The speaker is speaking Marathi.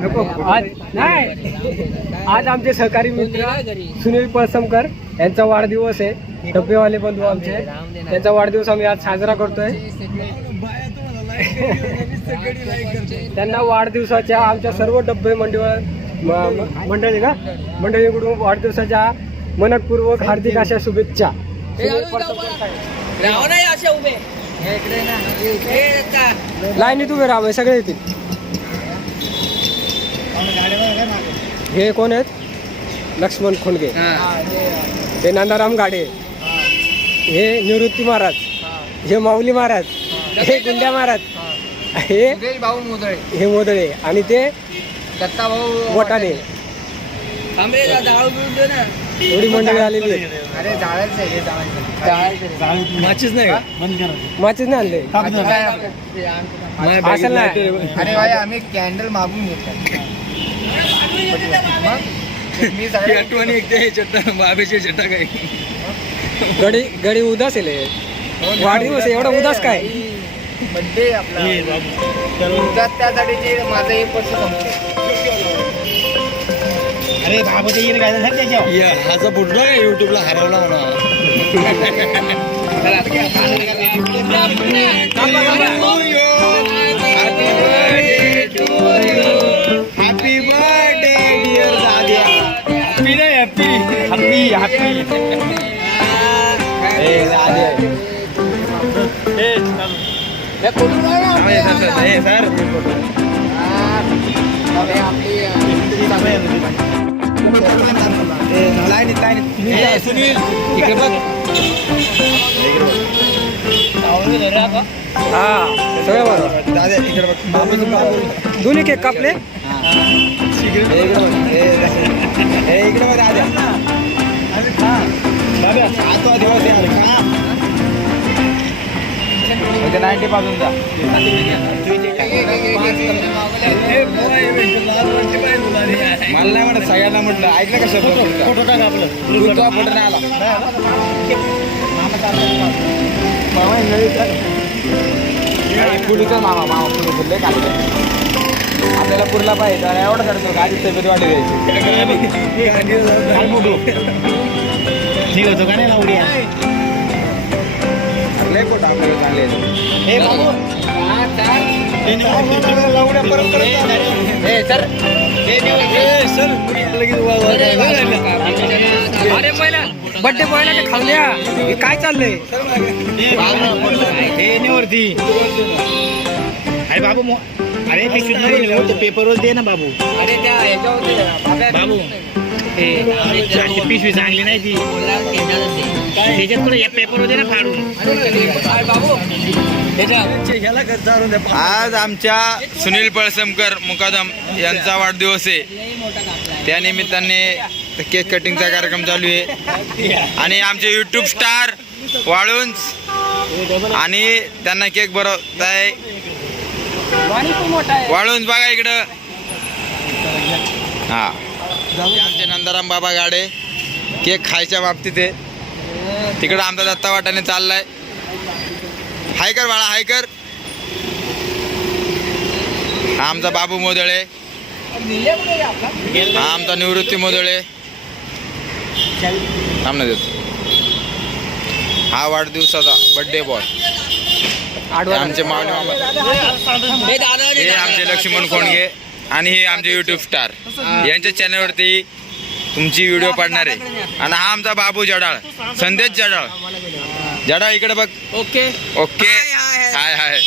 आज नाही, आज आमचे सहकारी मित्र सुनील पळसमकर यांचा वाढदिवस आहे. डब्बेवाले बंधू आमचे, त्यांचा वाढदिवस आम्ही आज साजरा करतोय. त्यांना वाढदिवसाच्या आमच्या सर्व डब्बे मंडळीकडून वाढदिवसाच्या मनपूर्वक हार्दिक अशा शुभेच्छा. लाईनीत उभे राहा, सगळे येतील. हे कोण आहेत? लक्ष्मण खोंडगे, हे नंदाराम गाडे, हे निवृत्ती महाराज, हे माऊली महाराज, हे गुंड्या महाराज, हे मोदळे आणि ते वटाणे. एवढी मंडळी आलेली आहे. माचीच नाही आणले असेल ना. अरे भाई आम्ही कॅन्डल मागून घेतो. गडी उदास आहे. वाढदिवस एवढा उदास काय? बड्डे आपला उदास, त्यासाठी जे माझं एक वर्ष संपते. अरे बाबा ते येईल काय झालं त्याच्या हाचा फोटो काय युट्यूबला हरवला म्हणा. हॅपी बर्थडे डिअर दादा. हॅपी नाही, हॅपी हॅपी हॅपी. ए दादा सर सुनील इकडे बघ. हा सगळं बरोबर. दादा इकडे बघ. दोन्ही केक कापले. इकडे बघ दादा. आजचा दिवस आहे का 90 पासून जा. मला नाही म्हणत, सगळ्यांना म्हटलं. ऐकलं का शब्द? फोटो टाक आपलं. फोटो नाही आला. पुढचा मामा पुढे बोलले का आपल्याला पुरला पाहिजे. एवढं करतो गाडी तब्येत वाढी द्यायची. ठीक होतो का नाही लावडी? लय फोटो आपल्याला चांगले. हे बाबू अरे पहिला बड्डे पहिला ते खाल्ल्या. हे काय चाललंय? वरती अरे बाबू, अरे पिशवीत पेपरवर दे ना बाबू. अरे त्या बाबू पिशवी चांगली नाही ती. त्याच्यात थोडं या पेपरवर दे ना फाडून. आज आमच्या सुनील पळसमकर मुकादम यांचा वाढदिवस आहे. त्या निमित्ताने केक कटिंगचा कार्यक्रम चालू आहे आणि आमचे यूट्यूब स्टार वाळुंज आणि त्यांना केक भरवत आहे. वाळुंज बघा इकडं. हा आमचे नंदाराम बाबा गाडे केक खायच्या बाबतीत आहे. तिकडं आमचा दत्ता वाटाने चाललाय. हाय कर बाळा, हाय कर. हा आमचा बाबू मोदळे, हा आमचा निवृत्ती मोदळे. सामने देतो. हा वाढदिवसाचा बर्थडे बॉय. आमचे मावले मामा, हे आमचे लक्ष्मण खोंडगे आणि हे आमचे यूट्यूब स्टार. यांच्या चॅनलवरती तुमची व्हिडिओ पडणार आहे. आणि हा आमचा बाबू जडाळ, संदेश जडाळ. जडाळ इकडे बघ. Okay okay. हाय हाय.